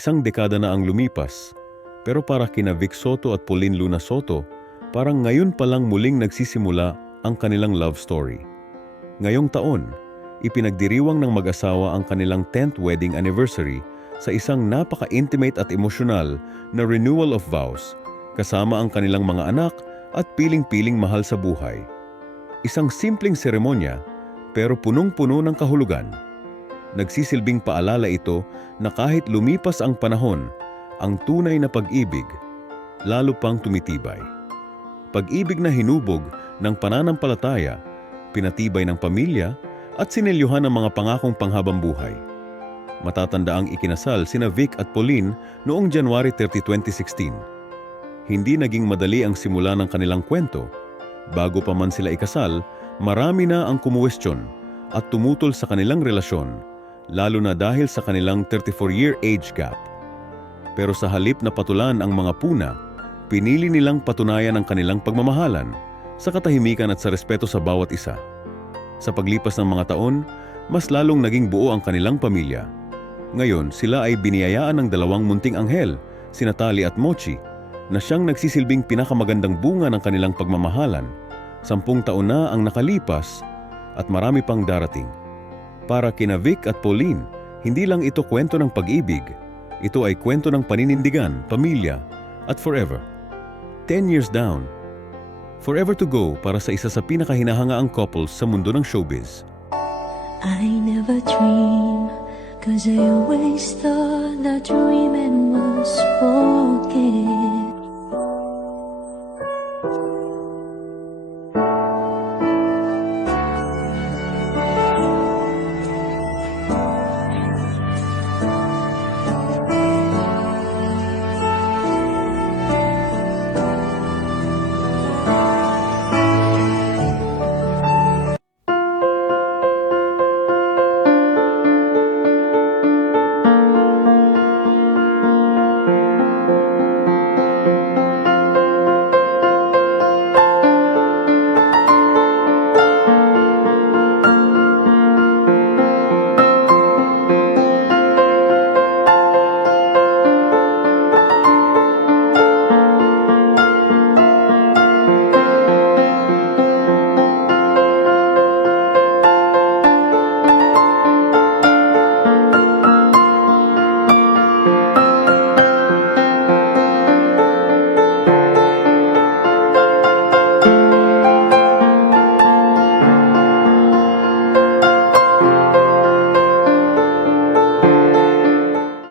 Isang dekada na ang lumipas, pero para kina Vic Soto at Pauline Luna Soto, parang ngayon pa lang muling nagsisimula ang kanilang love story. Ngayong taon, ipinagdiriwang ng mag-asawa ang kanilang 10th wedding anniversary sa isang napaka-intimate at emosyonal na renewal of vows, kasama ang kanilang mga anak at piling-piling mahal sa buhay. Isang simpleng seremonya, pero punong-puno ng kahulugan. Nagsisilbing paalala ito na kahit lumipas ang panahon, ang tunay na pag-ibig, lalo pang tumitibay. Pag-ibig na hinubog ng pananampalataya, pinatibay ng pamilya, at sinelyuhan ng mga pangakong panghabang buhay. Matatandaang ikinasal sina Vic at Pauline noong January 30, 2016. Hindi naging madali ang simula ng kanilang kwento. Bago pa man sila ikasal, marami na ang kumuwestiyon at tumutol sa kanilang relasyon, lalo na dahil sa kanilang 34-year age gap. Pero sa halip na patulan ang mga puna, pinili nilang patunayan ang kanilang pagmamahalan sa katahimikan at sa respeto sa bawat isa. Sa paglipas ng mga taon, mas lalong naging buo ang kanilang pamilya. Ngayon, sila ay biniyayaan ng dalawang munting anghel, sina Tali at Mochi, na siyang nagsisilbing pinakamagandang bunga ng kanilang pagmamahalan. 10 taon na ang nakalipas at marami pang darating. Para kina Vic at Pauline, hindi lang ito kwento ng pag-ibig. Ito ay kwento ng paninindigan, pamilya, at forever. 10 years down, forever to go para sa isa sa pinakahinahangaang couples sa mundo ng showbiz. I never dream, 'cause I always thought that dreaming was forget.